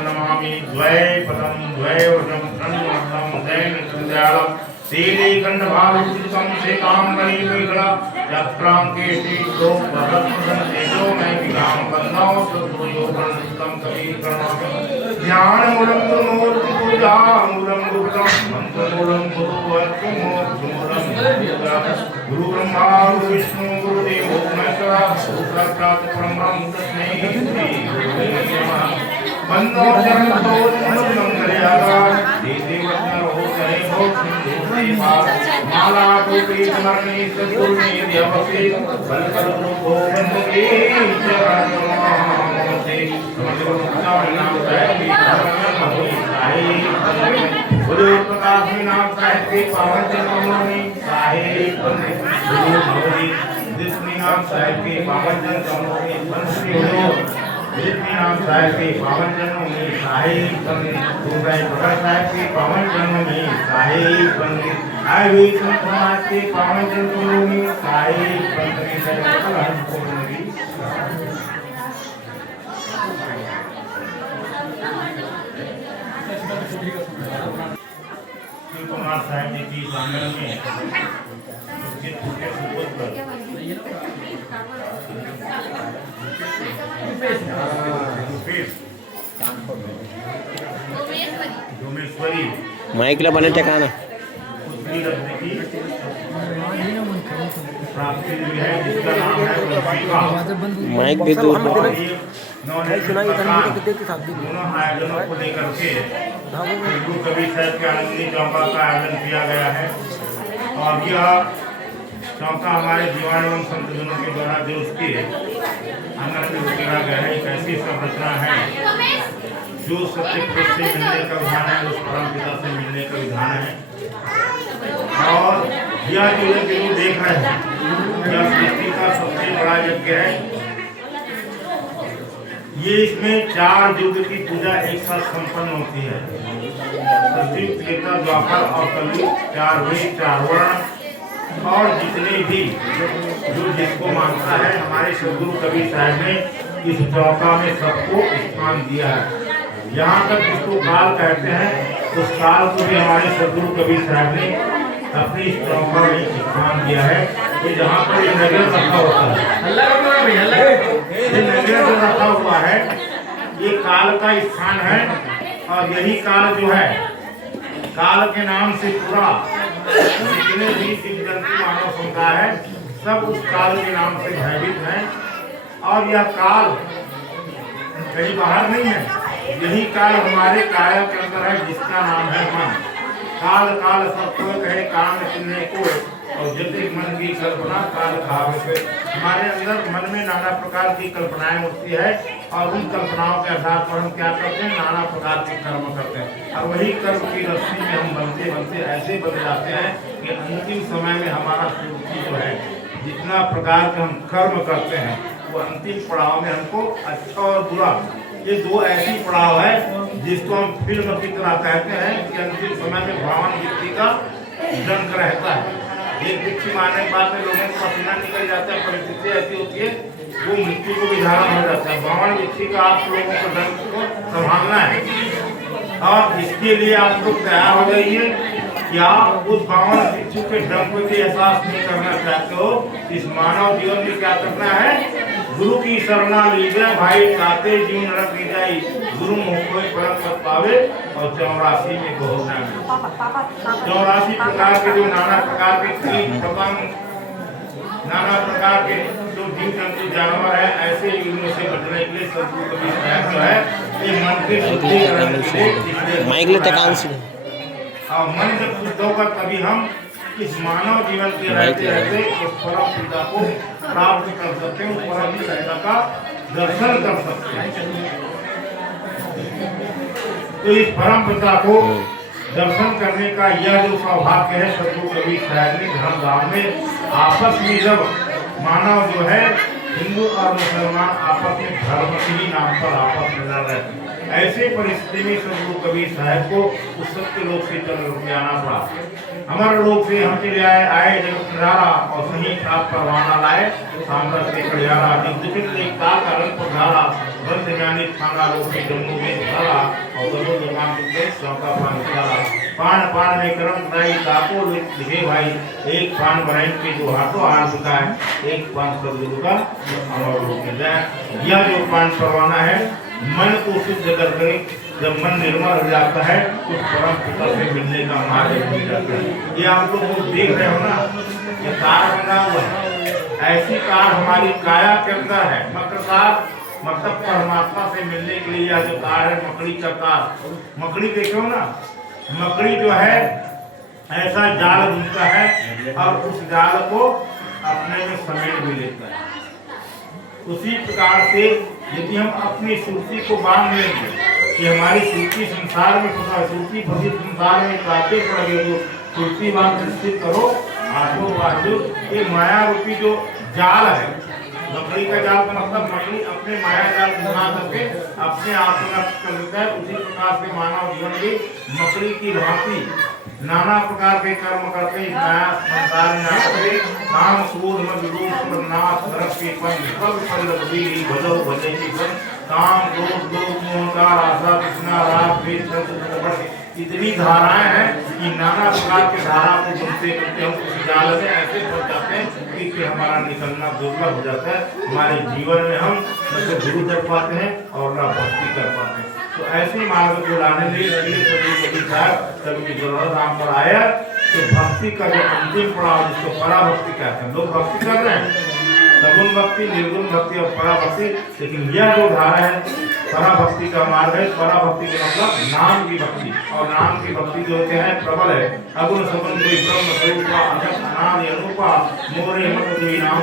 नमामि द्वैपदं द्वैवजं प्रणमतं दैनिकं शीलीकण्डभावुतं श्वेताम्बरीमेखला चक्राङ्केशि तेजो मैं विराम बन्नौ सद्गुरुयोगं कवीकर्णामि ज्ञानमूलं गुरुमूर्ति पूजामूलं गुप्तं मन्त्रमूलं गुरुवर्गमूर्तिमूलं गुरु ब्रह्मा गुरु विष्णु गुरुदेवो महेश्वरः साक्षात् परब्रह्म तस्मै श्री गुरुवे नमः बन्नो चरणतो मंगलयागा देवत्नो जय हो माला टोपी स्मरणी सद्गुरुने देवसे बलकरो गोविंदे चरणों से समझो नाम साहिब गुरु प्रकाश नाम साहिब के पावन चरणों में साहिब गुरु भगवती जिसमें नाम साहिब के पावन चरणों में बंसी हो जिसमें नाम साहिब के पावन चरणों में साहिब गुरु प्रकाश साहिब के पावन चरणों में साहिब आए हुए समाज के पावन चरणों में साहिब कुमार साहब जी की आंगन में उसके छोटे सुपुत्र डोमेश्वरी माइकला बने ठिकाना प्राप्ति हुई है जिसका नाम है माइक भी दूर दोनों आयोजनों को लेकर के गुरु कबीर साहब के आनंदी चौका का आयोजन किया गया है और यह चौका हमारे दीवान एवं संतजनों के द्वारा जो उसके आंगन में उकेरा गया है एक ऐसी संरचना है जो सत्य पुरुष से मिलने का विधान है, उस परम पिता से मिलने का विधान है। और यह जो देख रहे हैं यह सृष्टि का सबसे बड़ा यज्ञ है। ये इसमें 4 युग की पूजा एक साथ संपन्न होती है। सृष्टि त्रेता द्वापर और कलयुग 4 वेद 4 वर्ण और जितने भी जो जिसको मानता है हमारे सदगुरु कबीर साहब ने इस चौका में सबको स्थान दिया है। यहाँ तक जिसको काल कहते हैं उस काल को भी हमारे सदगुरु कबीर साहब ने अपनी इस चौका में स्थान दिया है कि जहाँ पर ये नगर रखा होता है, ये नगर जो रखा हुआ है ये काल का स्थान है। और यही काल जो है काल के नाम से पूरा जितने भी जीव जंतु मानव समुदाय है सब उस काल के नाम से भयभीत हैं। और यह काल कहीं बाहर नहीं है, यही काल हमारे काया के अंदर है जिसका नाम है मन। काल काल सबको कहे काम सुनने को और जैसे मन की कल्पना काल खावे से हमारे अंदर मन में नाना प्रकार की कल्पनाएं होती है और उन कल्पनाओं के आधार पर हम क्या करते हैं नाना प्रकार के कर्म करते हैं और वही कर्म की रस्सी में हम बनते बनते ऐसे बन जाते हैं कि अंतिम समय में हमारा सुरुचि जो है जितना प्रकार के हम कर्म करते हैं वो अंतिम पड़ाव में हमको अच्छा और बुरा ये 2 ऐसी पड़ाव है जिसको हम फिल्म की तरह कहते हैं कि अंतिम समय में भगवान व्यक्ति का डंक रहता है। एक व्यक्ति मारने के बाद में लोगों को पसीना निकल जाता है, परिस्थिति ऐसी होती है वो मृत्यु को भी धारण हो जाता है। भगवान व्यक्ति का आप लोगों को डंक को संभालना है और इसके लिए आप लोग तैयार हो जाइए कि आप उस भगवान व्यक्ति के डंक के एहसास नहीं करना चाहते हो। इस मानव जीवन में क्या करना है गुरु की शरणा लीजिए भाई ताते जीवन रख ली जाए गुरु मोह परम पद पावे और 84 में घोषणा 84 प्रकार के जो नाना प्रकार के कीट पतंग नाना प्रकार के जो जीव जंतु जानवर है ऐसे युगों से बचने के लिए सदगुरु कबीर साहब जो है ये मन के शुद्धिकरण के लिए माइक लेते कान से और मन जब शुद्ध होगा तभी हम इस मानव जीवन के रहते रहते उस परम पिता को प्राप्त कर सकते हैं, उस परम पिता का दर्शन कर सकते हैं। तो इस परम पिता को दर्शन करने का यह जो सौभाग्य है सदगुरु कबीर साहब ने धर्मधाम में आपस में जब मानव जो है हिंदू और मुसलमान आपस में धर्म के ही नाम पर आपस में लड़ रहे थे। ऐसे परिस्थिति में सदगुरु कबीर साहब को उस सत्य लोक से चल के आना पड़ा। हमारे लोग से हम चले आए जब किनारा और सही प्राप्त परवाना लाए साम्राज्य के कड़ियारा जब दुखित का ज्ञानी खाना रोटी जम्मू में धरा और दोनों दुकान के चौका पान खाला पान पान में करम कराई ताको लिखे भाई एक पान बनाई के जो हाथों हाथ का है एक पान सदगुरु का अमर रूप में जाए। यह जो पान परवाना है मन को शुद्ध करके जब मन निर्मल हो जाता है तो परम पिता से मिलने का मार्ग मिल जाता है। ये आप लोग देख रहे हो ना, ये तार बना हुआ है, ऐसी तार हमारी काया के अंदर है। मकर तार मतलब परमात्मा से मिलने के लिए यह जो तार है मकड़ी का तार। मकड़ी देखो ना, मकड़ी जो है ऐसा जाल बुनता है और उस जाल को अपने में समेट भी लेता है। उसी प्रकार से यदि हम अपनी सुर्ती को बांध लेंगे कि हमारी सुर्ती संसार में फंसा, सुर्ती फंसी संसार में काटे पड़ गए तो सुर्ती बांध निश्चित करो आठों बाजू। ये माया रूपी जो जाल है, मकड़ी का जाल का मतलब मकड़ी अपने माया जाल बना करके अपने आप को नष्ट कर देता है। उसी प्रकार से मानव जीवन भी मकड़ी की भांति नाना प्रकार के कर्म करते माया संसार में आते काम क्रोध मद लोभ नाश नरक के पंच सब पल्लवी भजो भजे की सन काम क्रोध लोभ मोह का आशा तृष्णा राग द्वेष संकट इतनी धाराएं हैं कि नाना प्रकार की धारा को बुनते बुनते हम उस जाल में ऐसे फंस जाते हैं कि हमारा निकलना दुर्लभ हो जाता है। हमारे जीवन में हम न तो गुरु कर पाते हैं और न भक्ति कर पाते हैं। तो ऐसे मार्ग को लाने के लिए सभी जरूरत हम पर आया तो भक्ति का जो अंतिम पड़ाव जिसको पराभक्ति कहते हैं, लोग भक्ति कर रहे हैं सगुण भक्ति निर्गुण भक्ति और पराभक्ति, लेकिन यह जो धारा है पराभक्ति का मार्ग है। पराभक्ति का मतलब नाम की भक्ति, और नाम की भक्ति जो होते हैं प्रबल है। अगुण सगुण ब्रह्म स्वरूपा अनादि अनुपा मोरे मत देवी नाम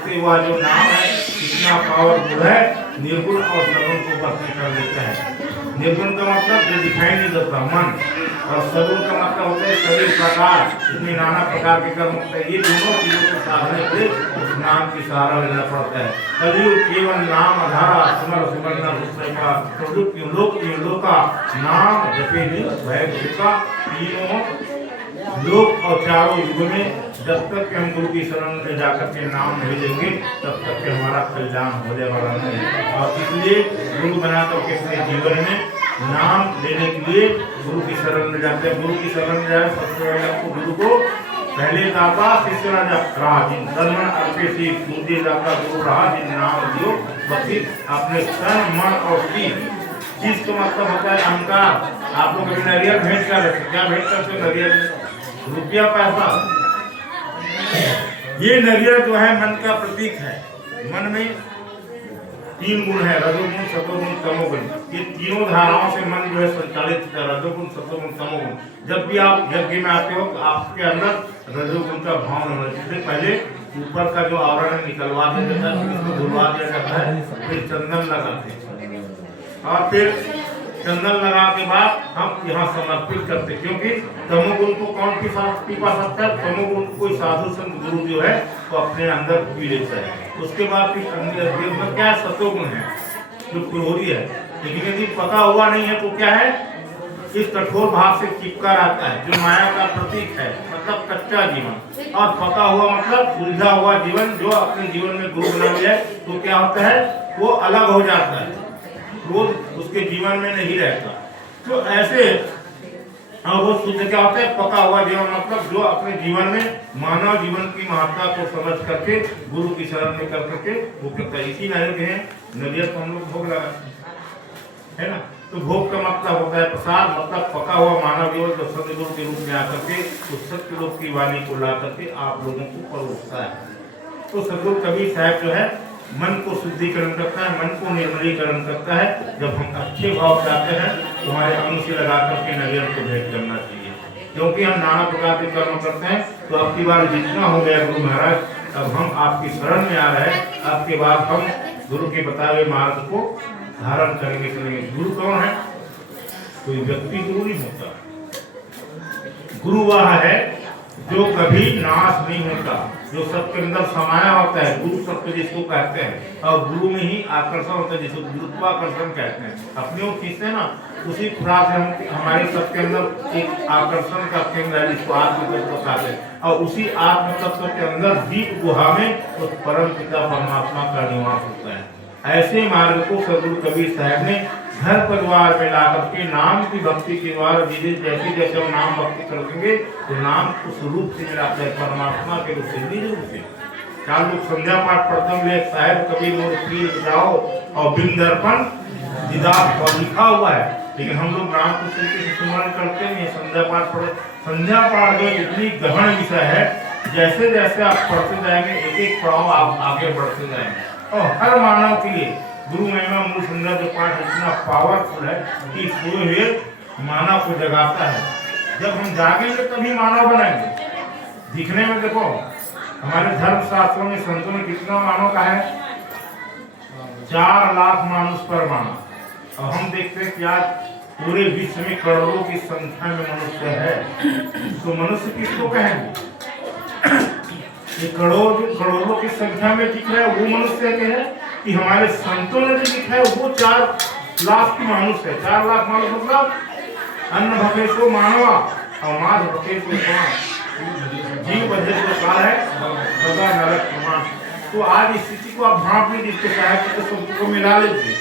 से वह जो नाम है कितना पावरफुल है, निर्गुण और सगुण को भक्ति कर देता है। निर्गुण का मतलब जो दिखाई नहीं देता मन, और सगुण का मतलब होता है सभी प्रकार, इसमें नाना प्रकार के कर्म होते हैं। ये दोनों चीजों को साधने के लिए उस नाम की सहारा लेना पड़ता है। कलियुग केवल नाम आधारा सुमर सुमरना दूसरा लोका नाम जपे भय का तीनों लोक और चारों युग में जब तक कि हम गुरु की शरण में जाकर के नाम नहीं लेंगे तब तक कि हमारा कल्याण होने वाला नहीं है। और इसलिए गुरु बना करके अपने जीवन में नाम लेने के लिए गुरु की शरण में जाते हैं। गुरु की शरण में जाए सबसे पहले आपको गुरु को पहले दाता शिष्य रहा जिन कर्म अर्पे से पूज्य दाता गुरु रहा जिन नाम दियो बल्कि अपने तन मन और चीज का मतलब होता है अहंकार। आप लोग अभी नरियल भेंट कर रहे थे, क्या भेंट करते हो? नरियल रुपया पैसा। ये नरियल जो है मन का प्रतीक है। मन में तीन गुण है, रजोगुण सतोगुण तमोगुण। ये तीनों धाराओं से मन जो है संचालित होता है, रजोगुण सतोगुण तमोगुण। जब भी आप यज्ञ में आते हो तो आपके अंदर रजोगुण का भाव होना चाहिए। इससे पहले ऊपर का जो आवरण निकलवा दिया जाता है, इसको धुलवा दिया जाता है, फिर चंदन लगाते हैं और फिर चंदन लगा के बाद हम यहाँ समर्पित करते, क्योंकि तमोगुण को कौन पी पा सकता है? तमोगुण कोई साधु संत गुरु जो है वो अपने अंदर पी लेता है। उसके बाद फिर क्या सतोगुण है जो प्रहरी है, लेकिन यदि पता हुआ नहीं है तो क्या है, इस कठोर भाव से चिपका रहता है जो माया का प्रतीक है, मतलब कच्चा जीवन। और पता हुआ मतलब उलझा हुआ जीवन जो अपने जीवन में गुरु बना लिया है तो क्या होता है, वो अलग हो जाता है, वो उसके जीवन में नहीं रहता। तो ऐसे वो शुद्ध क्या होता है, पका हुआ जीवन मतलब जो अपने जीवन में मानव जीवन की महत्ता को समझ करके गुरु की शरण में कर करके वो करता है। इसी नारियल के नरियल को हम लोग भोग लगाते है ना। तो भोग का मतलब होता है प्रसाद, मतलब पका हुआ मानव जीवन जो सतगुरु के रूप में आकर के उस सत्य लोक की वाणी को ला करके आप लोगों को परोसता है। तो सतगुरु कबीर साहब जो है मन को शुद्धिकरण करता है, मन को निर्मलीकरण करता है। जब हम अच्छे भाव चाहते हैं तो हमारे अंग से लगा करके नरियल को भेंट करना चाहिए, क्योंकि हम नाना प्रकार के कर्म करते हैं। तो अब की बार जितना हो गया गुरु महाराज, अब हम आपकी शरण में आ रहे हैं, आपके बाद हम गुरु के बताए हुए मार्ग को धारण करेंगे चलेंगे। गुरु कौन है? कोई व्यक्ति गुरु नहीं होता। गुरु वह है जो कभी नाश नहीं होता, जो सबके अंदर समाया होता है। गुरु सत्य जिसको कहते हैं, और गुरु में ही आकर्षण होता है जिसको गुरुत्वाकर्षण कहते हैं। अपने वो खींचते हैं ना, उसी प्रकार से हमारे सबके अंदर एक आकर्षण का केंद्र है जिसको आत्म तत्व कहते हैं। और उसी आत्म तत्व के अंदर दीप गुहा में उस परम पिता परमात्मा का निवास होता है। ऐसे मार्ग को सदगुरु कबीर साहब ने घर परिवार में ला करके नाम की भक्ति के द्वारा धीरे जैसे जैसे हम नाम भक्ति करेंगे तो नाम उस रूप से मिलाते हैं, परमात्मा के रूप से, निज रूप से। चार लोग संध्या पाठ पढ़ते होंगे, साहेब कबीर मोर पीर बजाओ और बिन दर्पण दिदार और लिखा हुआ है, लेकिन हम लोग राम कृष्ण के सुमरण करते हैं, संध्या पाठ पढ़े। संध्या पाठ जो इतनी गहन विषय है, जैसे जैसे आप पढ़ते जाएंगे एक एक पड़ाव आप आगे बढ़ते जाएंगे। और हर मानव के लिए गुरु महिमा मूल संध्या जो पाठ इतना पावरफुल है कि सोए हुए मानव को जगाता है। जब हम जागेंगे तभी मानव बनेंगे। दिखने में देखो हमारे धर्म शास्त्रों में संतों में कितना मानव का है, 4 लाख मानुष पर मानव। और हम देखते हैं कि आज पूरे विश्व में करोड़ों की संख्या में मनुष्य है, तो मनुष्य किसको कहेंगे? ये करोड़ों की संख्या में दिख रहा है वो मनुष्य के है कि हमारे संतों ने जो लिखा है वो 4 लाख की मानुष है। 4 लाख मानुष मतलब अन्न भकेशो मानवा और माध भकेशो जीव बधे जो काल है सदा नरक प्रमाण। तो आज इस स्थिति को आप भाप में जिसके साहित्य के शब्द को मिला लीजिए,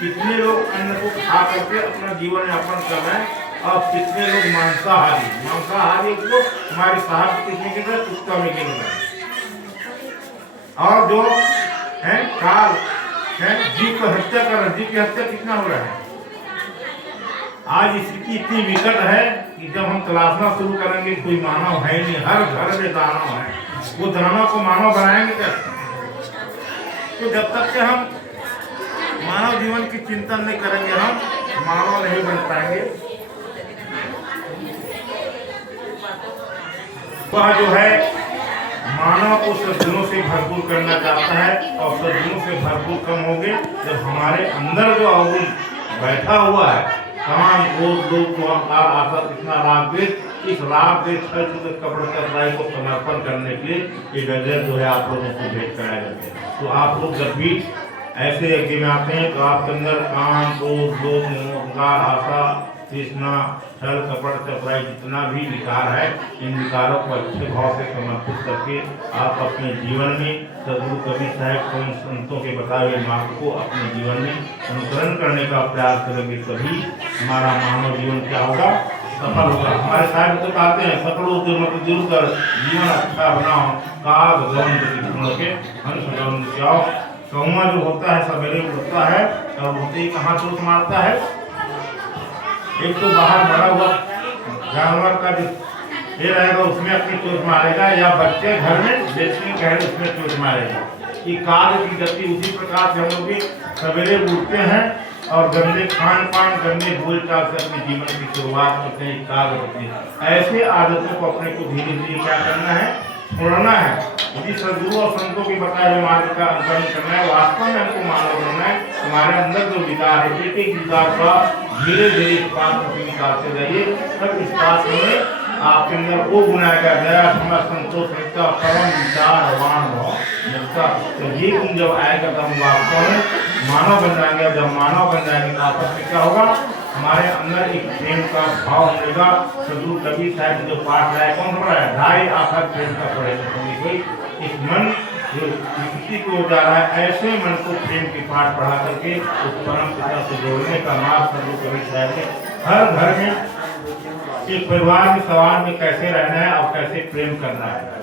कितने लोग अन्न को खा करके अपना जीवन यापन कर रहे हैं और कितने लोग मांसाहारी को हमारे साहब कितने के अंदर कुत्ता में गिन रहे हैं। और जो है काल है जीव को हत्या कर रहे, जीव की हत्या कितना हो रहा है। आज स्थिति इतनी विकट है कि जब हम तलाशना शुरू करेंगे कोई मानव है नहीं, हर घर में दानव है, वो दानव को मानव बनाएंगे कैसे? तो जब तक के हम मानव जीवन की चिंतन नहीं करेंगे हम मानव नहीं बन पाएंगे। वह जो है मानव को सद्गुणों से भरपूर करना चाहता है और सद्गुणों से भरपूर कम होंगे जब हमारे अंदर जो अवगुण बैठा हुआ है, काम क्रोध लोभ अहंकार आशा कितना राग द्वेष, इस राग द्वेष कपड़ कपड़ाई को समर्पण करने के लिए ये गजल जो है आप लोगों को भेंट कराया जाता है। तो आप लोग जब भी ऐसे यज्ञ में आते हैं तो आपके अंदर काम क्रोध लोभ अहंकार आशा तृष्णा छल कपट चपराई जितना भी विकार है, इन विकारों को अच्छे भाव से समर्पित करके आप अपने जीवन में सदगुरु कबीर साहब को संतों के बताए हुए मार्ग को अपने जीवन में अनुसरण करने का प्रयास करेंगे, तभी हमारा मानव जीवन क्या होगा, सफल होगा। हमारे साहब तो कहते हैं सकड़ों से मत दूर कर जीवन अच्छा बनाओ, काग गवंद के हंस जाओ। कौवा जो होता है सवेरे उठता है और होते ही कहाँ चोट मारता है, एक तो बाहर मरा हुआ जानवर का जो ये रहेगा उसमें अपनी चोट मारेगा, या बच्चे घर में बेचने कह रहे उसमें चोट मारेगा। कि काग की गति उसी प्रकार से हम लोग भी सवेरे उठते हैं और गंदे खान पान गंदे बोल चाल से अपने जीवन की शुरुआत करते हैं, काग होते हैं। ऐसे आदतों को अपने को धीरे धीरे क्या करना है, छोड़ना है। यदि सदगुरु और संतों के बताए हुए मार्ग का अनुसरण करना है, वास्तव में हमको मानव बनना है, हमारे अंदर जो विकार है एक एक विकार का धीरे धीरे इस बात को निकालते जाइए, तब इस बात में आपके अंदर वो गुण आएगा, दया क्षमा संतोष एकता परम विचारवान मिलता। तो ये गुण जब आएगा तो हम वास्तव में मानव बन जाएंगे। जब मानव बन जाएंगे तो आपस में क्या होगा, हमारे अंदर एक प्रेम का भाव मिलेगा। सदगुरु कबीर साहब जो पाठ रहा है, कौन सा पढ़ा है, 2.5 आखर प्रेम का पढ़ेगा। इस मन जो स्थिति को जा रहा है, ऐसे मन को प्रेम के पाठ पढ़ा करके उस परम पिता से जोड़ने का मार्ग सदगुरु कबीर साहब ने हर घर में एक परिवार में समाज में कैसे रहना है और कैसे प्रेम करना है।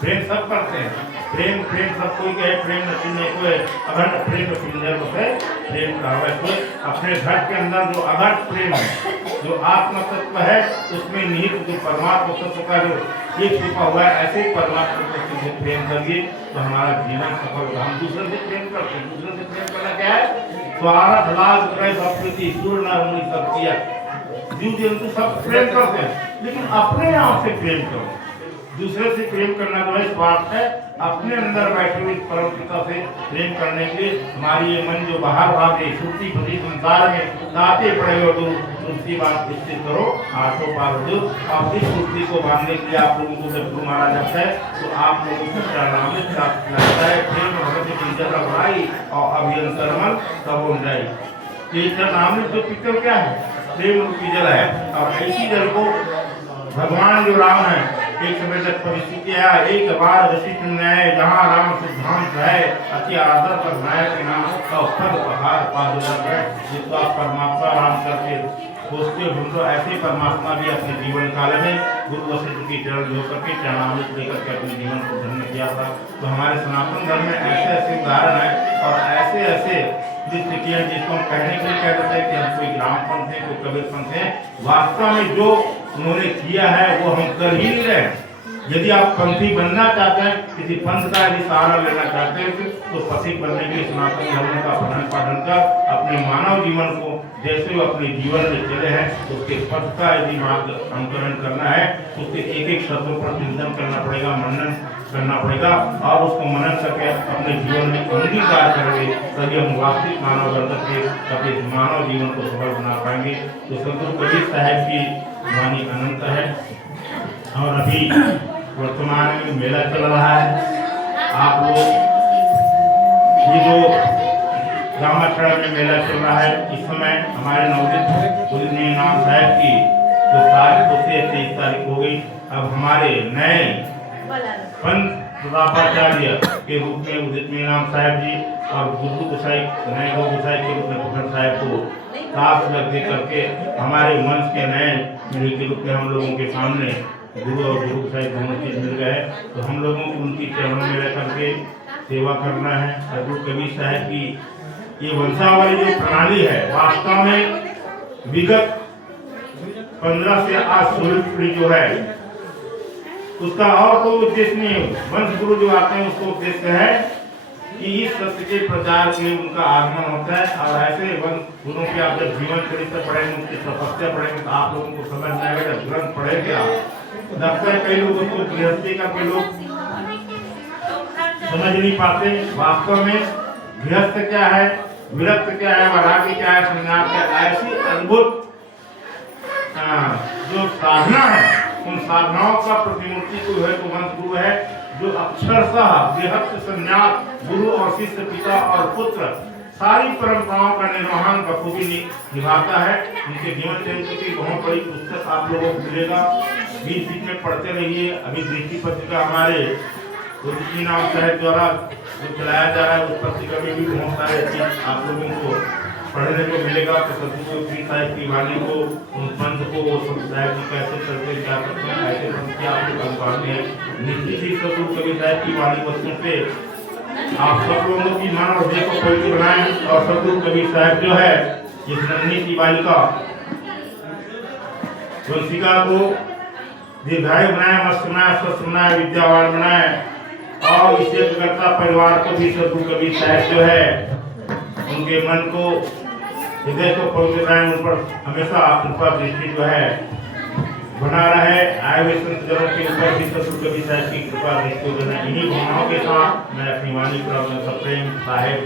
प्रेम सब करते हैं, प्रेम सब कोई कहे प्रेम न कोई अगर प्रेम से प्रेम का कोई अपने घर के अंदर जो अगर प्रेम है, जो आत्म तत्व है, उसमें निहित जो परमात्मा तत्व का जो एक छिपा हुआ है, ऐसे परमात्मा तत्व से प्रेम करिए तो हमारा जीवन सफल होगा। हम दूसरे से प्रेम करते हैं, दूसरे से प्रेम करना क्या है, स्वार्थ लाभ प्रकृति सूर्य नाम सब किया, जीव जंतु सब प्रेम करते हैं, लेकिन अपने आप से प्रेम करो। दूसरे से प्रेम करना जो है स्वार्थ है, अपने अंदर बैठे हुए परम पिता से प्रेम करने के लिए हमारी ये मन जो बाहर भागे छुट्टी पति संसार में दाते पड़े हो तो उसकी बात निश्चित करो, आठों पार हो। आप इस छुट्टी को बांधने के लिए आप लोगों को जब गुरु मारा जाता है तो आप लोगों को चरणामृत लगता है, प्रेम भगवती बढ़ाई और अभियंतर मन तब हो जाए। ये चरणामृत जो पीते हो क्या है, प्रेम रूपी जल है। और ऐसी जल को भगवान जो राम है एक समय तक परिस्थिति है, एक बार वशिष्ठ न्याय जहाँ राम सिद्धांत है, अति आदर पर नायक के नाम का पद पहाड़ पादुलक है, जिसको आप परमात्मा राम करके सोचते हो, तो ऐसे परमात्मा भी अपने जीवन काल में गुरु वशिष्ठ की चरण धो करके चरणामृत लेकर के अपने जीवन को धन्य किया था। तो हमारे सनातन धर्म में ऐसे ऐसे उदाहरण है और ऐसे ऐसे दृष्टियां जिसको हम कहने के लिए कह देते हैं कि हम कोई ग्राम पंथ है, कोई कबीर पंथ है, वास्तव में जो उन्होंने किया है वो हम कर ही नहीं रहे। यदि आप पंथी बनना चाहते हैं, किसी पंथ का यदि सहारा लेना चाहते हैं, तो पथिक बनने के लिए सनातन धर्म का पठन पाठन कर अपने मानव जीवन को जैसे वो अपने जीवन में चले हैं, उसके पथ का यदि मार्ग अनुकरण करना है, उसके एक एक शब्दों पर चिंतन करना पड़ेगा, मनन करना पड़ेगा और उसको मनन करके अपने जीवन में अंगीकार करेंगे, तभी हम वास्तविक मानव बन करके अपने मानव जीवन को सफल बना पाएंगे। तो सदगुरु कबीर साहब की वाणी अनंत है और अभी वर्तमान में मेला चल रहा है। आप लोग ये जो रामाचरण में मेला चल रहा है, इस समय हमारे नवोदित नाम साहब की जो तारीख होती है 23 तारीख हो गई। अब हमारे नए पंत प्रतापाचार्य के रूप में उदित नाम साहब जी और गुरु गोसाई नए गो गोसाई के रूप में पुखर साहब को साथ दे करके हमारे मंच के नए मिल के रूप में हम लोगों के सामने गुरु और गुरु साहिब दोनों चीज मिल गए। तो हम लोगों को उनकी चरणों में रह करके सेवा करना है। सदगुरु कबीर साहब की ये वंशावली जो प्रणाली है, वास्तव में विगत 15 से आज 16 पीढ़ी जो है उसका और कोई उद्देश्य नहीं है। वंश गुरु जो आते हैं उसको उद्देश्य है कि इस सत्य के प्रचार के लिए उनका आगमन होता है। और ऐसे वंश गुरुओं के आप जब जीवन चरित्र पढ़ेंगे, उनकी तपस्या पढ़ेंगे, तो आप लोगों को समझ में आएगा। जब ग्रंथ पढ़ेंगे आप दफ्तर कई लोग उसको गृहस्थी का कई लोग समझ नहीं पाते। वास्तव में गृहस्थ क्या है, विरक्त क्या है, वैराग्य क्या है, संन्यास क्या है, ऐसी अद्भुत जो साधना है, उन साधनाओं का प्रतिमूर्ति कोई है तो वंश गुरु है, जो अक्षरशः गृहस्थ, संन्यास, गुरु और शिष्य, पिता और पुत्र सारी परंपराओं का निर्वहन बखूबी निभाता है। उनके जीवन चरित्र की बहुत बड़ी पुस्तक आप लोगों को मिलेगा, बीच बीच में पढ़ते रहिए। अभी दृष्टि पत्रिका हमारे गुरुजी नाम साहब द्वारा जो चलाया जा रहा है, उस पत्रिका में भी बहुत सारे चीज आप लोगों को पढ़ने को मिलेगा। तो सदगुरु कबीर साहब की वाणी को, उन पंथ को, वो साहब जी कैसे चलते क्या करते हैं, ऐसे पंथ की आप लोग अनुभावी है। निश्चित ही सदगुरु कबीर साहब की वाणी को सुनते आप सब लोगों की मन और हृदय को पवित्र बनाएं। और सदगुरु कबीर साहब जो है इस नन्ही सी बालिका वंशिका को दीर्घायु बनाए, मस्त बनाए, स्वस्थ बनाए, विद्यावान बनाए और इस जगतकर्ता परिवार को भी सदगुरु कबीर साहब जो है उनके मन को, हृदय को पवित्र बनाए, उन पर हमेशा कृपा दृष्टि जो है बना रहे। आए हुए संत जनों के ऊपर भी सदगुरु कबीर साहब की कृपा दृष्टि बना। इन्हीं भावनाओं के साथ मैं अपनी वाणी पर अपना प्रेम साहेब